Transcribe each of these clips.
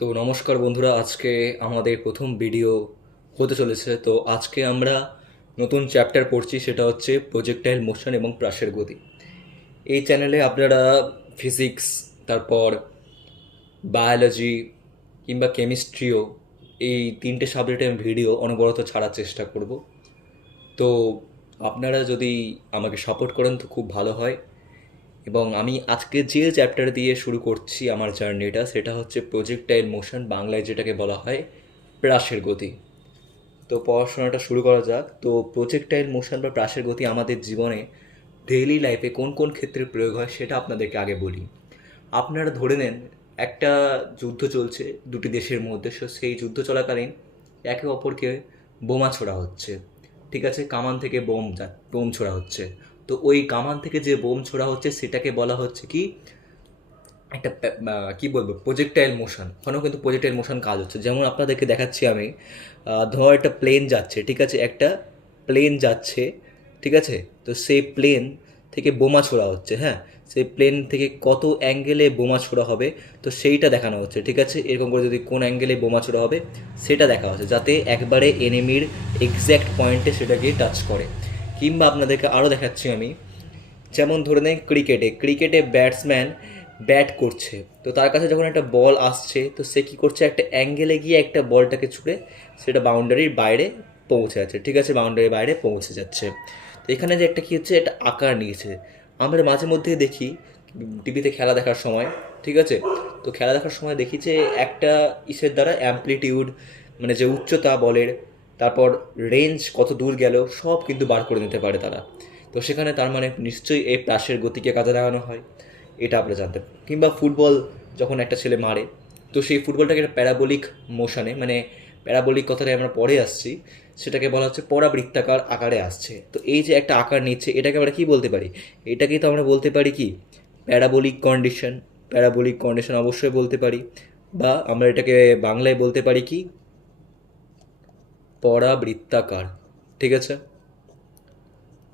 তো নমস্কার বন্ধুরা, আজকে আমাদের প্রথম ভিডিও হতে চলেছে। তো আজকে আমরা নতুন চ্যাপ্টার পড়ছি, সেটা হচ্ছে প্রজেক্টাইল মোশন এবং প্রাসের গতি। এই চ্যানেলে আপনারা ফিজিক্স, তারপর বায়োলজি কিংবা কেমিস্ট্রিও, এই তিনটে সাবজেক্টের ভিডিও অনবরত ছাড়ার চেষ্টা করব। তো আপনারা যদি আমাকে সাপোর্ট করেন তো খুব ভালো হয়। এবং আমি আজকে যে চ্যাপ্টার দিয়ে শুরু করছি আমার জার্নিটা, সেটা হচ্ছে প্রজেক্টাইল মোশন, বাংলায় যেটাকে বলা হয় প্রাসের গতি। তো পড়াশোনাটা শুরু করা যাক। তো প্রজেক্টাইল মোশন বা প্রাসের গতি আমাদের জীবনে ডেইলি লাইফে কোন কোন ক্ষেত্রে প্রয়োগ হয় সেটা আপনাদেরকে আগে বলি। আপনারা ধরে নেন একটা যুদ্ধ চলছে দুটি দেশের মধ্যে, সেই যুদ্ধ চলাকালীন একে অপরকে বোমা ছোড়া হচ্ছে। ঠিক আছে, কামান থেকে বোম ছোড়া হচ্ছে। তো ওই কামান থেকে যে বোম ছোড়া হচ্ছে সেটাকে বলা হচ্ছে কি একটা কি বলবো, প্রজেক্টাইল মোশন। ওখানেও কিন্তু প্রজেক্টাইল মোশন কাজ হচ্ছে। যেমন আপনাদেরকে দেখাচ্ছি আমি, ধর একটা প্লেন যাচ্ছে, ঠিক আছে, একটা প্লেন যাচ্ছে, ঠিক আছে। তো সেই প্লেন থেকে বোমা ছোড়া হচ্ছে, হ্যাঁ। সেই প্লেন থেকে কত অ্যাঙ্গেলে বোমা ছোড়া হবে তো সেইটা দেখানো হচ্ছে, ঠিক আছে। এরকম করে যদি কোন অ্যাঙ্গেলে বোমা ছোড়া হবে সেটা দেখা হচ্ছে, যাতে একবারে এনিমির এক্স্যাক্ট পয়েন্টে সেটাকে টাচ করে। কিংবা আপনাদেরকে আরও দেখাচ্ছি আমি, যেমন ধরে নেই ক্রিকেটে ব্যাটসম্যান ব্যাট করছে, তো তার কাছে যখন একটা বল আসছে তো সে কী করছে, একটা অ্যাঙ্গেলে গিয়ে একটা বলটাকে ছুঁড়ে সেটা বাউন্ডারির বাইরে পৌঁছে যাচ্ছে, ঠিক আছে, বাউন্ডারির বাইরে পৌঁছে যাচ্ছে। তো এখানে যে একটা কী হচ্ছে, একটা আকার নিয়েছে। আমরা মাঝে মধ্যে দেখি টিভিতে খেলা দেখার সময়, ঠিক আছে। তো খেলা দেখার সময় দেখি যে একটা ইসের দ্বারা অ্যাম্পলিটিউড, মানে যে উচ্চতা বলের, তারপর রেঞ্জ কত দূর গেল সব কিন্তু বার করে নিতে পারে তারা। তো সেখানে তার মানে নিশ্চয়ই এই প্লাসের গতিকে কাজে লাগানো হয়, এটা আমরা জানতে পারি। কিংবা ফুটবল যখন একটা ছেলে মারে, তো সেই ফুটবলটাকে একটা প্যারাবোলিক মোশনে, মানে প্যারাবোলিক কথাটা আমরা পরে আসছি, সেটাকে বলা হচ্ছে পরাবৃত্তাকার আকারে আসছে। তো এই যে একটা আকার নিচ্ছে, এটাকে আমরা কি বলতে পারি? এটাকেই তো আমরা বলতে পারি কি, প্যারাবোলিক কন্ডিশন। প্যারাবোলিক কন্ডিশন অবশ্যই বলতে পারি। বা আমরা এটাকে বাংলায় বলতে পারি কি, পরাবৃত্তাকার, ঠিক আছে,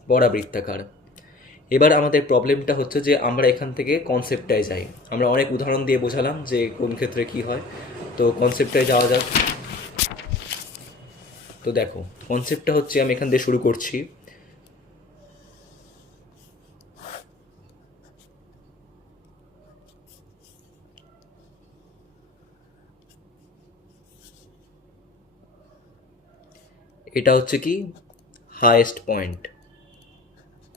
পরাবৃত্তাকার। এবার আমাদের প্রবলেমটা হচ্ছে যে আমরা এখান থেকে কনসেপ্টটায় যাই। আমরা অনেক উদাহরণ দিয়ে বোঝালাম যে কোন ক্ষেত্রে কি হয়। তো কনসেপ্টটায় যাওয়া যাক। তো দেখো, কনসেপ্টটা হচ্ছে, আমি এখান দিয়ে শুরু করছি। এটা হচ্ছে কি, হায়েস্ট পয়েন্ট,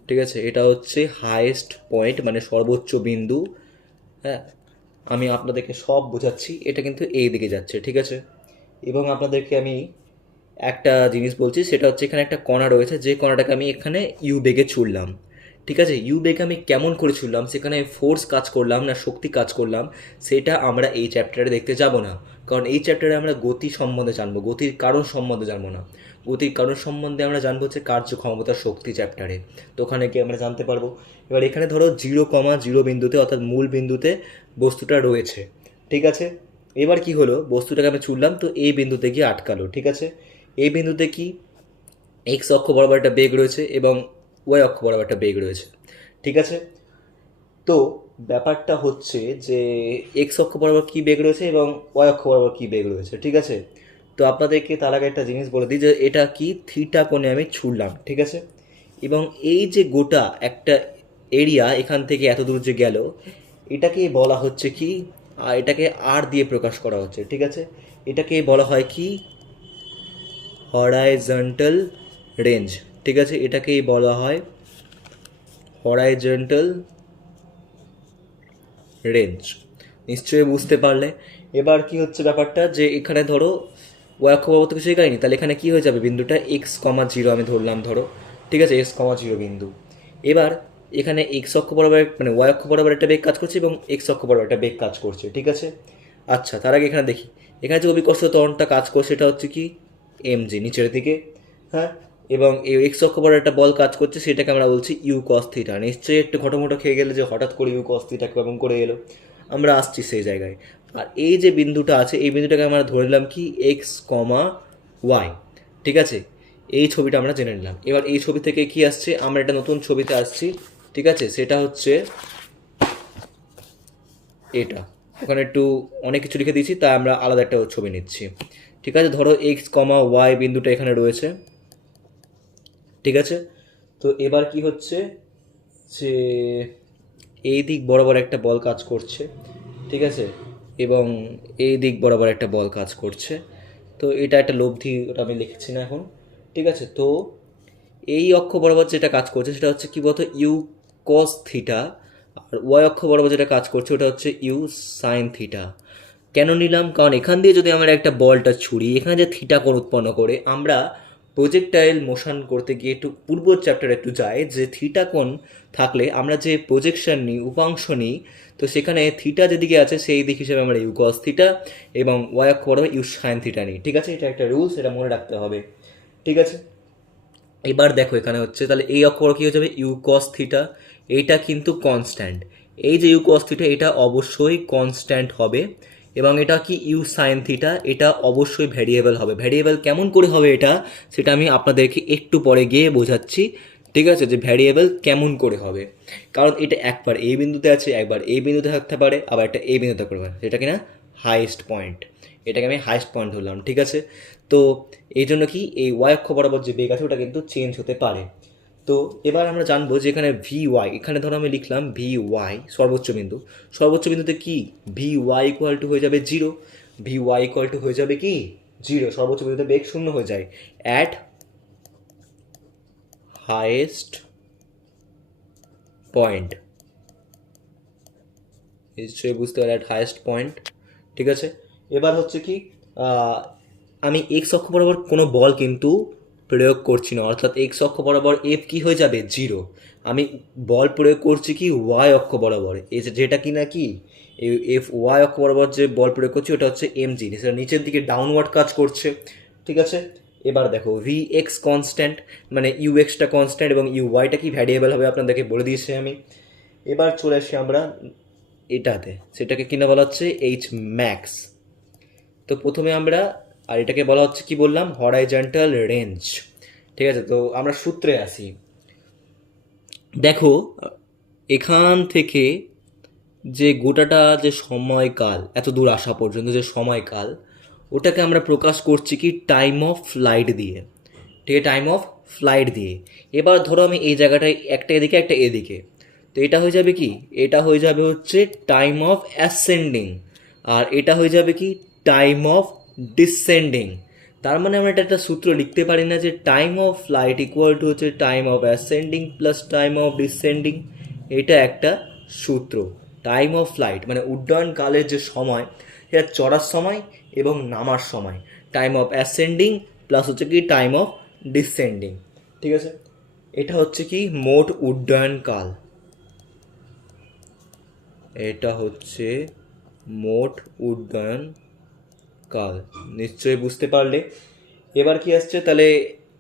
ঠিক আছে। এটা হচ্ছে হায়েস্ট পয়েন্ট, মানে সর্বোচ্চ বিন্দু, হ্যাঁ। আমি আপনাদেরকে সব বোঝাচ্ছি, এটা কিন্তু এই দিকে যাচ্ছে, ঠিক আছে। এবং আপনাদেরকে আমি একটা জিনিস বলছি, সেটা হচ্ছে এখানে একটা কণা রয়েছে, যে কণাটাকে আমি এখানে ইউ বেগে ছুড়লাম, ঠিক আছে। ইউ বেগে আমি কেমন করে ছুড়লাম, সেখানে ফোর্স কাজ করলাম না শক্তি কাজ করলাম, সেটা আমরা এই চ্যাপ্টারে দেখতে যাব না। কারণ এই চ্যাপ্টারে আমরা গতি সম্বন্ধে জানবো, গতির কারণ সম্বন্ধে জানবো না। গতির কারণ সম্বন্ধে আমরা জানবো হচ্ছে কার্যক্ষমতা শক্তি চ্যাপ্টারে। তো ওখানে কি আমরা জানতে পারবো। এবার এখানে ধরো 0,0 বিন্দুতে, অর্থাৎ মূল বিন্দুতে বস্তুটা রয়েছে, ঠিক আছে। এবার কি হলো, বস্তুটাকে আমি ছুড়লাম, তো এই বিন্দুতে গিয়ে আটকালো, ঠিক আছে। এই বিন্দুতে কি, এক্স অক্ষ বরাবর একটা বেগ রয়েছে এবং ওয়াই অক্ষ বরাবর একটা বেগ রয়েছে, ঠিক আছে। তো ব্যাপারটা হচ্ছে যে এক্স অক্ষ বরাবর কী বেগ রয়েছে এবং ওয়াই অক্ষ বরাবর কী বেগ রয়েছে, ঠিক আছে। তো আপনাদেরকে তার আগে একটা জিনিস বলে দিই যে এটা কি, থিটা কোণে আমি ছুড়লাম, ঠিক আছে। এবং এই যে গোটা একটা এরিয়া এখান থেকে এত দূর যে গেল, এটাকে বলা হচ্ছে কি, এটাকে আর দিয়ে প্রকাশ করা হচ্ছে, ঠিক আছে। এটাকে বলা হয় কি, হরাইজন্টাল রেঞ্জ, ঠিক আছে। এটাকেই বলা হয় হরাইজন্টাল রেঞ্জ। নিশ্চয়ই বুঝতে পারলে। এবার কি হচ্ছে ব্যাপারটা, যে এখানে ধরো ওয়াই অক্ষ বরাবর তো কিছু এগায়নি, তাহলে এখানে কি হয়ে যাবে, বিন্দুটা x,0 আমি ধরলাম, ধরো, ঠিক আছে, x,0 বিন্দু। এবার এখানে এক্স অক্ষ বরাবর, মানে ওয়াই অক্ষ বরাবর একটা বেগ কাজ করছে এবং এক্স অক্ষ বরাবর একটা বেগ কাজ করছে, ঠিক আছে। আচ্ছা, তার আগে এখানে দেখি, এখানে যে অভিকর্ষ ত্বরণটা কাজ করছে এটা হচ্ছে কি, mg, নিচের দিকে, হ্যাঁ। এবং এই এক্স অক্ষ বরাবর একটা বল কাজ করছে, সেটাকে আমরা বলছি ইউ কস থিটা। নিশ্চয়ই একটু ঘটোমটো খেয়ে গেলে যে হঠাৎ করে ইউ কস থিটা কেমন করে এলো, আমরা আসছি সেই জায়গায়। আর এই যে বিন্দুটা আছে, এই বিন্দুটাকে আমরা ধরে নিলাম কি, এক্স কমা ওয়াই, ঠিক আছে। এই ছবিটা আমরা জেনে নিলাম। এবার এই ছবি থেকে কি আসছে, আমরা একটা নতুন ছবিতে আসছি, ঠিক আছে। সেটা হচ্ছে এটা, ওখানে একটু অনেক কিছু লিখে দিয়েছি, তাই আমরা আলাদা একটা ছবি নিচ্ছি। ঠিক আছে, ধরো এক্স কমা ওয়াই বিন্দুটা এখানে রয়েছে। ঠিক আছে, তো এবার কি হচ্ছে যে এই দিক বরাবর একটা বল কাজ করছে। ঠিক আছে, এবং এই দিক বরাবর একটা বল কাজ করছে। তো এটা একটা লব্ধি, ওটা আমি লিখছি না এখন। ঠিক আছে, তো এই অক্ষ বরাবর যেটা কাজ করছে সেটা হচ্ছে কি বলতো ইউ কস থিটা, আর ওয়াই অক্ষ বরাবর যেটা কাজ করছে ওটা হচ্ছে ইউ সাইন থিটা। কেন নিলাম? কারণ এখান দিয়ে যদি আমরা একটা বলটা ছুড়ি, এখানে যে থিটা কোণ উৎপন্ন করে, আমরা প্রজেক্টাইল মোশন করতে গিয়ে একটু পূর্ব চ্যাপ্টারে একটু যাই যে থিটা কোণ থাকলে আমরা যে প্রজেকশন নিই, উপাংশ নিই, তো সেখানে থিটা যেদিকে আছে সেই দিক হিসেবে আমরা ইউ কস থিটা এবং ওয়াই অক্ষ বরাবর ইউ সাইন থিটা নিই। ঠিক আছে, এটা একটা রুলস, এটা মনে রাখতে হবে। ঠিক আছে, এবার দেখো এখানে হচ্ছে তাহলে এই অক্ষ কী হয়ে যাবে ইউ কস থিটা, এইটা কিন্তু কনস্ট্যান্ট। এই যে ইউ কস থিটা এটা অবশ্যই কনস্ট্যান্ট হবে, এবং এটা কি ইউ সাইন থিটা এটা অবশ্যই ভ্যারিয়েবল হবে। ভ্যারিয়েবল কেমন করে হবে এটা, সেটা আমি আপনাদেরকে একটু পরে গিয়ে বোঝাচ্ছি। ঠিক আছে, যে ভ্যারিয়েবল কেমন করে হবে, কারণ এটা একবার এই বিন্দুতে আছে, একবার এই বিন্দুতে থাকতে পারে, আবার একটা এই বিন্দুতে করতে পারে, সেটা কিনা হাইয়েস্ট পয়েন্ট। এটাকে আমি হাইয়েস্ট পয়েন্ট ধরলাম। ঠিক আছে, তো এই জন্য কি এই ওয়াই অক্ষ বরাবর যে বেগ আছে ওটা কিন্তু চেঞ্জ হতে পারে। তো এবার আমরা জানবো যে এখানে ভি ওয়াই, এখানে ধরো আমি লিখলাম ভি ওয়াই সর্বোচ্চ বিন্দু। সর্বোচ্চ বিন্দুতে কি ভি ওয়াই ইকুয়াল টু হয়ে যাবে zero. V y equal to হয়ে যাবে কি জিরো, সর্বোচ্চ বিন্দুতে বেগ শূন্য হয়ে যায় অ্যাট হাইয়েস্ট পয়েন্ট। নিশ্চয়ই বুঝতে পারে অ্যাট হাইয়েস্ট পয়েন্ট। ঠিক আছে, এবার হচ্ছে কি আমি এক্স অক্ষ বরাবর কোনো বল কিন্তু প্রয়োগ করছি না, অর্থাৎ এক্স অক্ষ বরাবর এফ কি হয়ে যাবে জিরো। আমি বল প্রয়োগ করছি কি ওয়াই অক্ষ বরাবর, এই যেটা কি না কি এফ ওয়াই অক্ষ বরাবর যে বল প্রয়োগ করছি ওটা হচ্ছে এম জি, সেটা নিচের দিকে ডাউনওয়ার্ড কাজ করছে। ঠিক আছে, এবার দেখো ভি এক্স কনস্ট্যান্ট, মানে ইউ এক্সটা কনস্ট্যান্ট এবং ইউ ওয়াইটা কি ভ্যারিয়েবল হবে আপনাদেরকে বলে দিয়েছি আমি। এবার চলে আসি আমরা এটাতে, সেটাকে কিনা বলা হচ্ছে এইচ ম্যাক্স। তো প্রথমে আমরা, আর এটাকে বলা হচ্ছে কি বললাম হরাইজন্টাল রেঞ্জ। ঠিক আছে, তো আমরা সূত্রে আসি। দেখো এখান থেকে যে গোটাটা যে সময়কাল এত দূর আসা পর্যন্ত যে সময়কাল, ওটাকে আমরা প্রকাশ করছি কি টাইম অফ ফ্লাইট দিয়ে। ঠিক আছে, টাইম অফ ফ্লাইট দিয়ে। এবার ধরো আমি এই জায়গাটায় একটা এদিকে একটা এদিকে, তো এটা হয়ে যাবে কি, এটা হয়ে যাবে হচ্ছে টাইম অফ অ্যাসেন্ডিং, আর এটা হয়ে যাবে কি টাইম অফ ডিসেন্ডিং। তার মানে আমরা এটা একটা সূত্র লিখতে পারি না যে time of flight equal to হচ্ছে time of ascending plus time of descending. এটা একটা সূত্র। টাইম অফ ফ্লাইট মানে উড্ডয়নকালের যে সময়, সেটা চড়ার সময় এবং নামার সময়। টাইম অফ অ্যাসেন্ডিং প্লাস হচ্ছে কি টাইম অফ ডিসেন্ডিং। ঠিক আছে, এটা হচ্ছে কি মোট উড্ডয়নকাল, এটা হচ্ছে মোট উড্ডয়ন কাল। নিশ্চয়ই বুঝতে পারলে। এবার কি আসছে তাহলে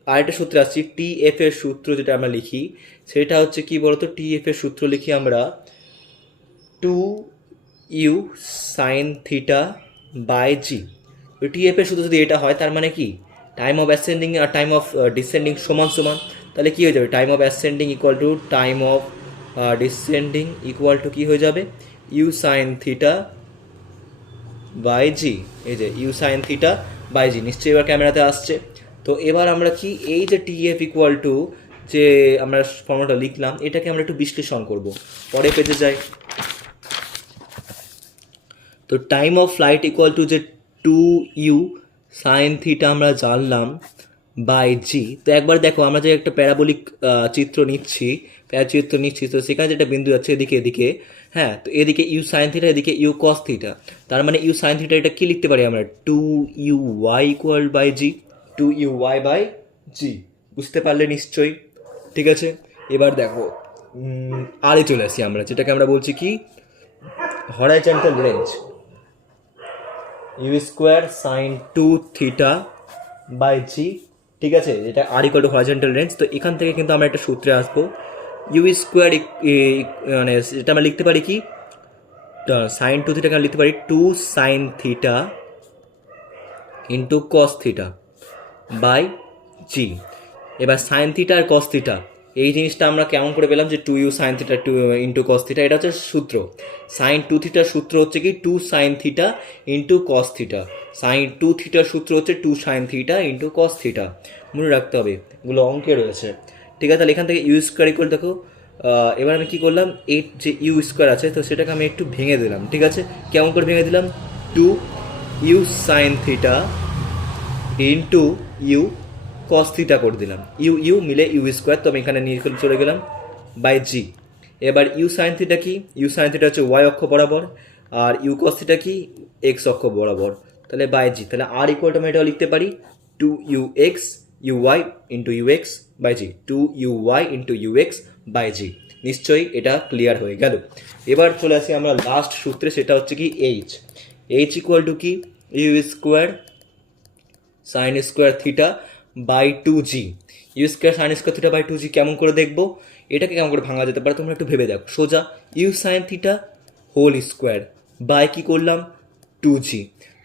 আরেকটা সূত্র আসছি, টি এফ এর সূত্র যেটা আমরা লিখি সেটা হচ্ছে কি বলতো, টি এফ এর সূত্র লিখি আমরা two U sine theta by G. তো টি এফ এর সূত্র যদি এটা হয় তার মানে কি টাইম অফ অ্যাসেন্ডিং আর টাইম অফ ডিসেন্ডিং সমান সমান। তাহলে কি হয়ে যাবে time of ascending equal to time of descending equal to কি হয়ে যাবে u sine theta by g. এই যে ইউ সাইন থিটা বাই জি, নিশ্চয়ই এবার ক্যামেরাতে আসছে। তো এবার আমরা কি এই যে টি এফ ইকুয়াল টু যে আমরা ফর্মুলাটা লিখলাম, এটাকে আমরা একটু বিশ্লেষণ করব। পরে পেজে যাই। তো time of flight equal two যে টু ইউ সাইন থিটা আমরা জানলাম বাই জি। তো একবার দেখো আমরা যে একটা প্যারাবোলিক চিত্র নিচ্ছি, চিত্র নিচ্ছি, তো সেখানে যেটা বিন্দু যাচ্ছে এদিকে এদিকে, হ্যাঁ, তো এদিকে ইউ সাইন থিটা, এদিকে ইউ কস থিটা। তার মানে ইউ সাইন থিটা এটা কি লিখতে পারি আমরা two U Y equal by G, two U Y by G. বুঝতে পারলে নিশ্চয়ই। ঠিক আছে, এবার দেখো আরে চলে আসি আমরা, যেটাকে আমরা বলছি কি horizontal range, U square sine two theta by G. ঠিক আছে, যেটা R equal to horizontal range. তো এখান থেকে কিন্তু আমরা একটা সূত্রে আসবো, ইউ স্কোয়ার মানে যেটা আমরা লিখতে পারি কি সাইন টু থিটাকে আমরা লিখতে পারি two sine theta into cos theta by জি। এবার সাইন থিটা আর কস থিটা এই জিনিসটা আমরা কেমন করে পেলাম যে 2u sin theta two into cos theta, এটা হচ্ছে সূত্র। সাইন 2 থিটার সূত্র হচ্ছে কি 2 sin theta into cos theta, sine 2 থিটার সূত্র হচ্ছে 2 sin theta into cos theta, মনে রাখতে হবে, এগুলো অঙ্কে রয়েছে। ঠিক আছে, তাহলে এখান থেকে ইউ স্কোয়ার ইকুয়াল দেখো, এবার আমি কী করলাম, এই যে ইউ স্কোয়ার আছে তো সেটাকে আমি একটু ভেঙে দিলাম। ঠিক আছে, কেমন করে ভেঙে দিলাম, 2u sin theta into u cos theta করে দিলাম, ইউ ইউ মিলে ইউ স্কোয়ার, তো আমি এখানে নিয়ে চলে গেলাম বাই জি। এবার ইউ সাইন থিটা কি, ইউ সাইন থিটা হচ্ছে ওয়াই অক্ষ বরাবর, আর ইউ কস থিটা কি এক্স অক্ষ বরাবর, তাহলে বাই জি। তাহলে আর ইকুয়াল টু আমি এটাও লিখতে পারি 2ux uy into U X by G, 2uy into U X by জি। নিশ্চয়ই এটা ক্লিয়ার হয়ে গেল। এবার চলে আসি আমরা লাস্ট সূত্রে, সেটা হচ্ছে কি এইচ ইকুয়াল টু কি u square sine square theta by 2g, u square sine square theta by 2g কেমন করে দেখবো, এটাকে কেমন করে ভাঙা যেতে পারে তোমরা একটু ভেবে দেখো। সোজা U sine theta whole square by কী করলাম 2g।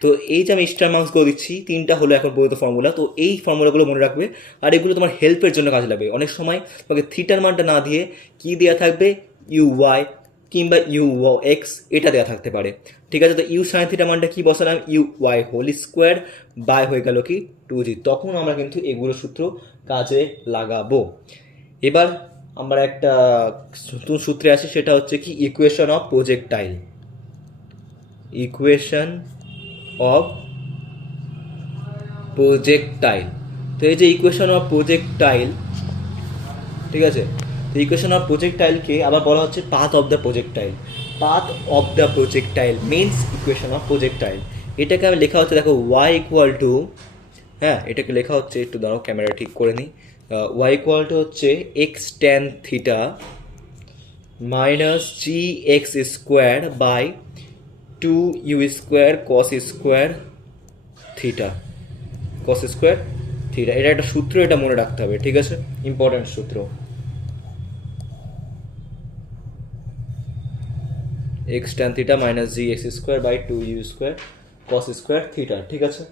তো এই যে আমি স্টার মার্কসগুলো দিচ্ছি, তিনটা হলো এখন পর্যন্ত ফর্মুলা, তো এই ফর্মুলাগুলো মনে রাখবে, আর এগুলো তোমার হেল্পের জন্য কাজে লাগবে। অনেক সময় তোমাকে থিটার মানটা না দিয়ে কী দেওয়া থাকবে ইউ ওয়াই কিংবা ইউ এক্স এটা দেওয়া থাকতে পারে। ঠিক আছে, তো ইউ সাইন থিটা মানটা কী বসালাম u y whole square by হয়ে গেল কি 2g, তখন আমরা কিন্তু এগুলো সূত্র কাজে লাগাবো। এবার আমরা একটা নতুন সূত্রে আসি, সেটা হচ্ছে কি equation of projectile, equation of projectile. তো এই যে ইকুয়েশন অফ প্রজেক্টাইল, ঠিক আছে, তো ইকুয়েশন অফ প্রজেক্টাইলকে আবার বলা হচ্ছে path of the projectile, path of the projectile means equation of projectile. এটাকে আমি লেখা হচ্ছে দেখো ওয়াই ইকুয়াল টু, হ্যাঁ এটাকে লেখা হচ্ছে, একটু দাঁড়াও ক্যামেরা ঠিক করে নিই, ওয়াই ইকুয়াল টু হচ্ছে x tan theta minus g x square by 2u square cos square theta, cos square theta. এটা একটা সূত্র, এটা মনে রাখতে হবে, ঠিক আছে, ইম্পর্ট্যান্ট সূত্র। X tan theta minus g x square by 2u square cos square theta, ঠিক আছে।